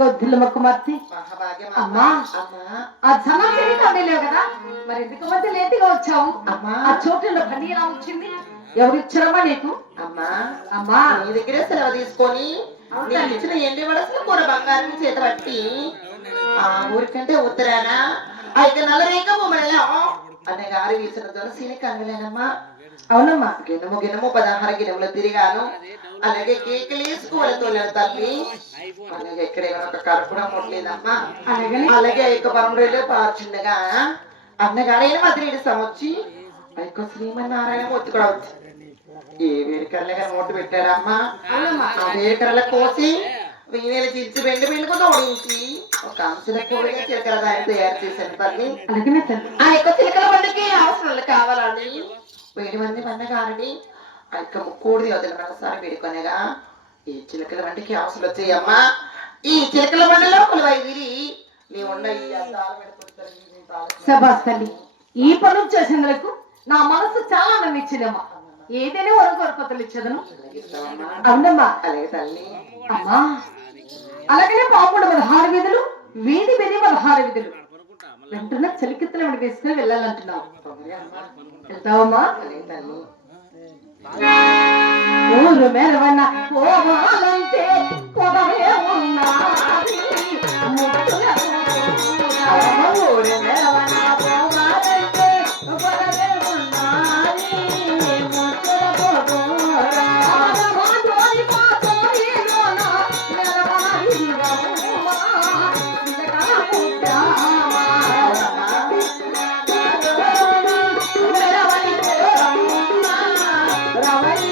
గొద్దులమ్మ కుమార్తె అమ్మా ఆ సమాచారం కమ్మలేవు కదా మరి ఎందుకు మధ్య లేటుగా వచ్చావు అమ్మా ఆ చోటులో పని ఎలా వచ్చింది ఎవరు ఇచ్చారమ్మా నీకు అమ్మా అమ్మా నీ దగ్గరే సెలవు తీసుకొని నేను ఇచ్చిన ఎండి వడసిన కూర బంగారం చేత పట్టి ఆ ఊరికంటే ఉత్తరాన అయితే నల్లరేక బొమ్మలలో అనే గారి వీసిన తులసిని కనులేనమ్మా అవునమ్మా గిన్నెము 16 గిన్నెములు తిరిగాను అలాగే కేకులు వేసుకోవాలి తల్లి అలాగే ఎక్కడైనా ఒక కర్పూరం ముట్లేదమ్మా అలాగే ఇక పరమరేలో పార్చుండగా అన్నగారైన మధురేడు సమొచ్చి అయిక శ్రీమన్నారాయణ మూర్తి కూడా వచ్చి ఏ వేడికరలుగా మూట పెట్టారమ్మా ఆ వేడికరల కోసి వీణేలు చిల్చి బెండు బెండుకు ఓడించి ఒక అంశల కూరగా చిలకల దాన్ని తయారు చేశాను తల్లి ఆ యొక్క చిలకల బండికి అవసరం కావాలండి 7 మంది పండగారని ఆ యొక్క ముక్కోడిది వదిలి మనసారి వేడుకొనగా ఈ చిలకల బండికి అవసరం వచ్చాయమ్మా ఈ చిలకల బండిలో కొలువైదిరి నీ ఉండ ఈ శభాష్ తల్లి ఈ పనులు చేసేందుకు నా మనసు చాలా నమ్మించిందమ్మా ఏదైనా వరకొరపతలు ఇచ్చదను అవునమ్మా అలాగే తల్లి అమ్మా అలాగనే పాపడు 16 వీధులు వీధి వీధి 16 వీధులు వెంటనే చలికెత్తలు వెంట వేసుకుని వెళ్ళాలంటున్నావు వెళ్తావమ్మా ఊరు మెరవన్న పోవాలంటే పొగవే ఉన్నది ఊరు మెరవన్న పోవాలంటే పొగవే ఉన్నది ముట్టుల పోగోరా మాధోరి పాతోరి లోన మెరవన హింగమ్మ ఇదకల పుట్టామా మెరవని పోరమ్మ రవని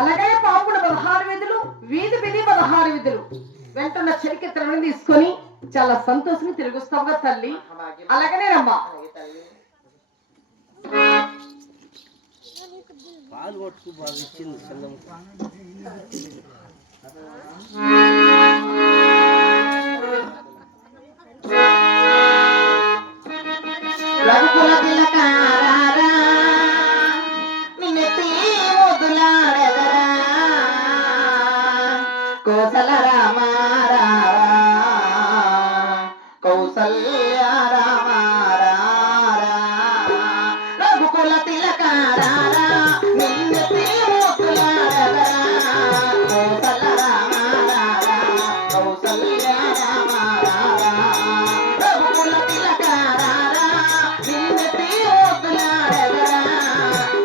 అలాగే పాపుడు 16 విధులు, వీధి విధి 16 విధులు వెంటున్న చెరికెత్తలను తీసుకొని చాలా సంతోషంగా తిరిగిస్తావుగా తల్లి. అలాగనేనమ్మా. పాలు పట్టుకు బాగా ఇచ్చింది రఘుకుల తిలకారా నిన్నెత్తి ముద్దులాడెదరా కోసల రామారా కౌసల్య రామారా రఘుకుల తిలకారా నిన్నెత్తి ముద్దులాడెదరా కోసల రామారా కౌసల్య రామారా రఘుకుల తిలకారా నిన్నెత్తి ముద్దులాడెదరా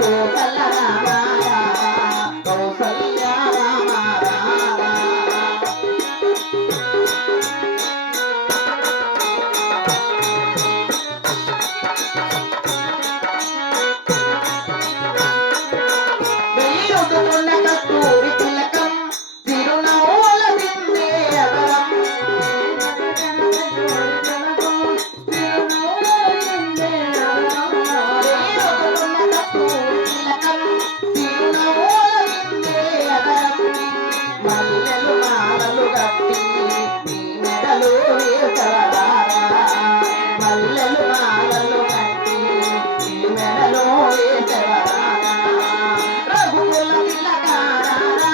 కోసల రామారా కౌసల్య రామారా వీరుదుకున్న కస్తూరి తిలకం తిరునవ్వుల దిండే అగరం వీరుదుకున్న కస్తూరి తిలకం తిరునవ్వుల దిండే అగరం మల్లెలు మాలలు గట్టి నీ మెడలో వేసవరారా మల్లెలు మాలలు గట్టి నీ మెడలో వేసవరారా రఘుకుల తిలకారా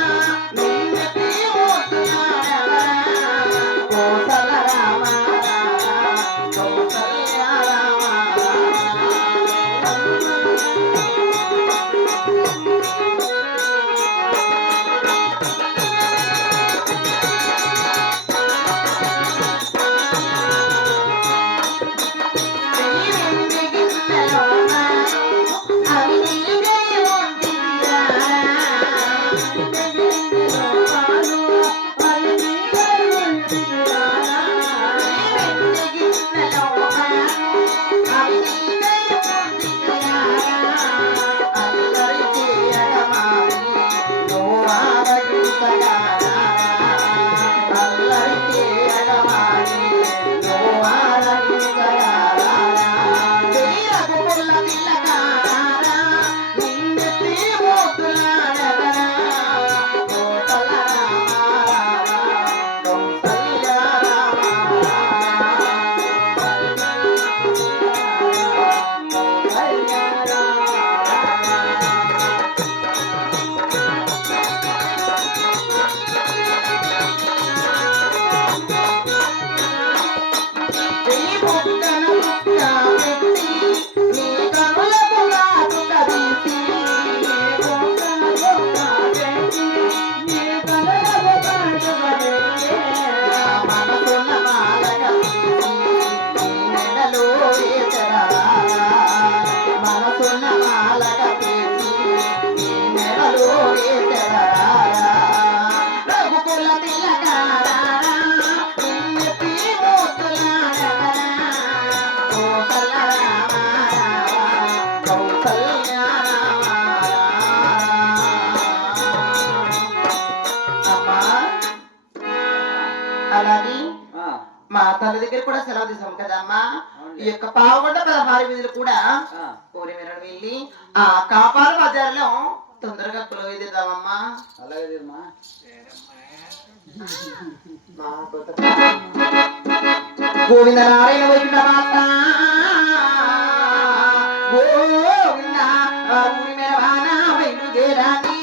నిన్నెత్తి ముద్దులాడెదరా కోసల రామారా కౌసల్య రామారా రఘుకుల తిలకారా నిన్నెత్తి ముద్దులాడెదరా కోసల రామారా కౌసల్య రామారా అమ్మా అలాగే మా తల్లి దగ్గర కూడా సెలవు తీసాం కదమ్మా ఈ యొక్క పావుగొండ 16 వీధులు కూడా ఊరి మీద వెళ్ళి ఆ కాపాల బజార్లో తొందరగా కొలువేదిద్దామమ్మా. అలాగే గోవింద నారాయణ వైకుంఠ మాత గోవింద ఊరి మీద వాన బయలుదేరాని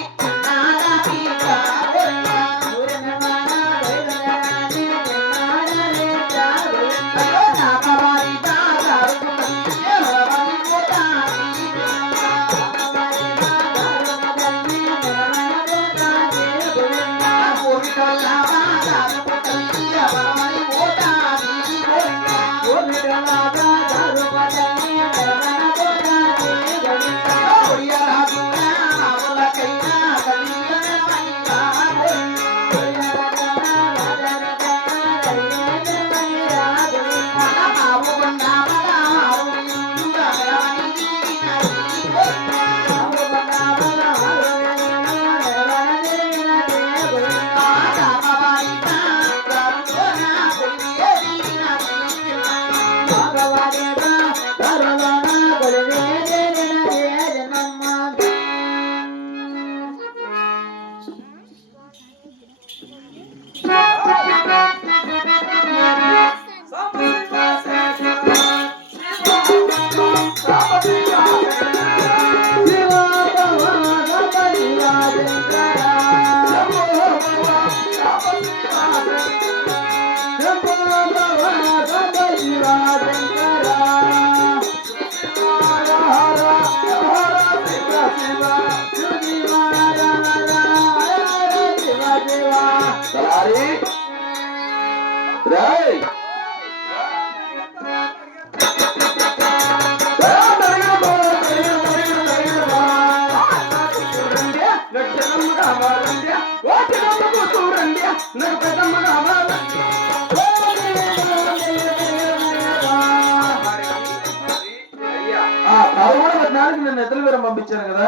నేను ఎద్దుల వీరం పంపించాను కదా,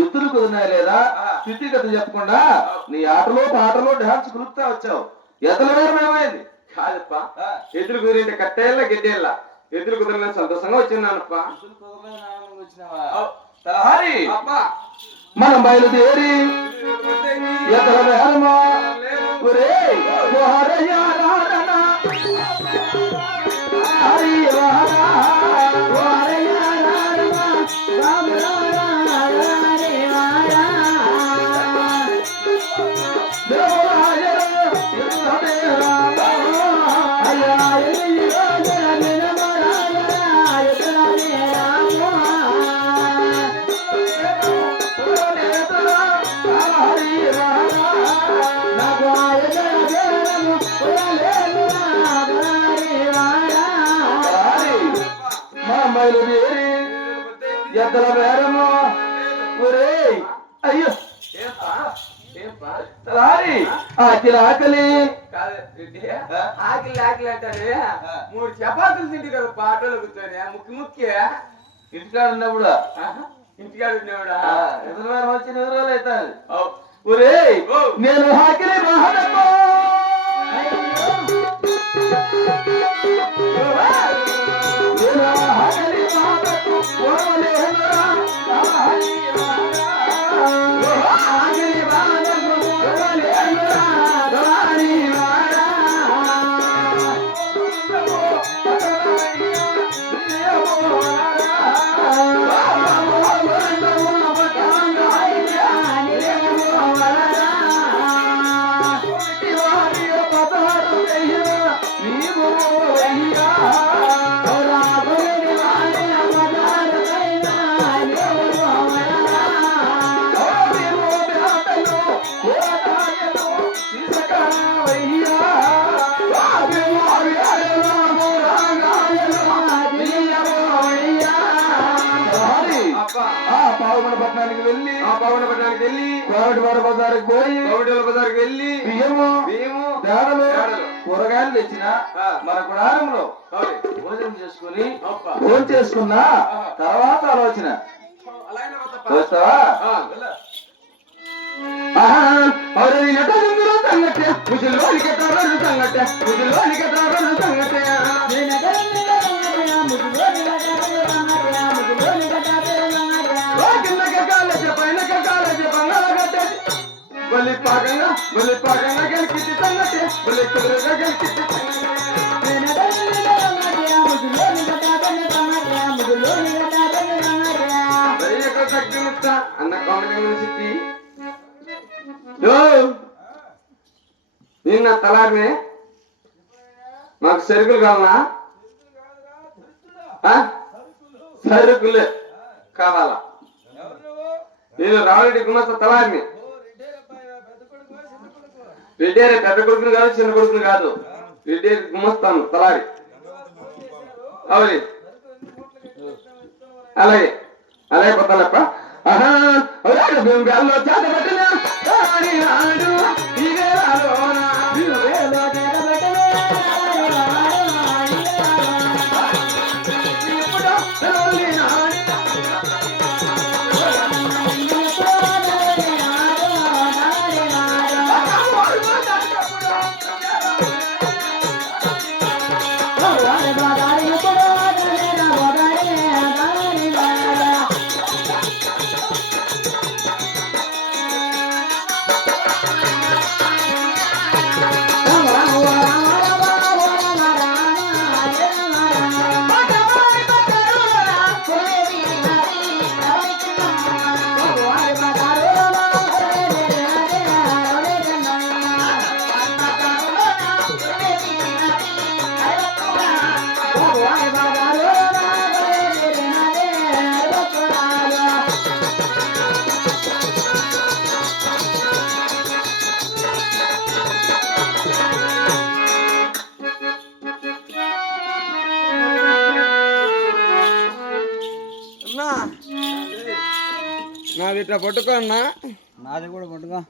ఎద్దులు కుదిరినాయి లేదా స్థితిగతి చెప్పకుండా నీ ఆటలో పాటలో డాన్స్ కులుపుతా వచ్చావు. ఎద్దుల వీరం ఏమైంది? కాదప్ప, ఎదురు కుదిరింటే కట్టేళ్ళ గడ్డేళ్ళ ఎదురు కుదిరిన సంతోషంగా వచ్చినానప్ప. హరి మనం బయలుదేరి ఎద్దుల వీరమా ఎద్దల వేరము అయ్యో ఆకలి ఆకలి ఆకలి ఆకలి అంటారు. 3 చపాతీలు తింటి కదా పాటలు కూర్చొని ముక్కి ఇంటికాడ ఉన్నప్పుడు ఇంటికాడ ఉండేవాడా ఎదురు వేరం వచ్చి ఎదురు రోజులు అవుతాను. నేను ఆకలి మహానమ్మ పట్టణానికి వెళ్ళి కోవిడ్ బజార్కి పోయి బజార్కి వెళ్ళి బియ్యము తేడలు కూరగాయలు తెచ్చిన మన గుడారంలో భోజనం చేసుకుని భోజనం చేసుకున్నా తర్వాత ఆలోచన వస్తావా? సంగతే ముసలిలోనికి సంగతే ముసలిలోనికి సంగతే బలి పాకంగా గెలికి సంగతే బలి కుదురుగా గెలికి అన్న కాంగ్రెస్ నిన్న తలారినే మాకు సరుకులు కావాలా? సరుకులే కావాలా? నేను రావడి గుమస్త తలారిని రెడ్డి పెద్ద కొడుకుని కాదు చిన్న కొడుకుని కాదు, రెడ్డి గుమస్తాను తలారి. అవును అలాగే అలాగే కొత్తలప్ప గాల్లో చేతబట్టిన ఇట్లా పట్టుకో అన్నా. నాది కూడా పట్టుకో.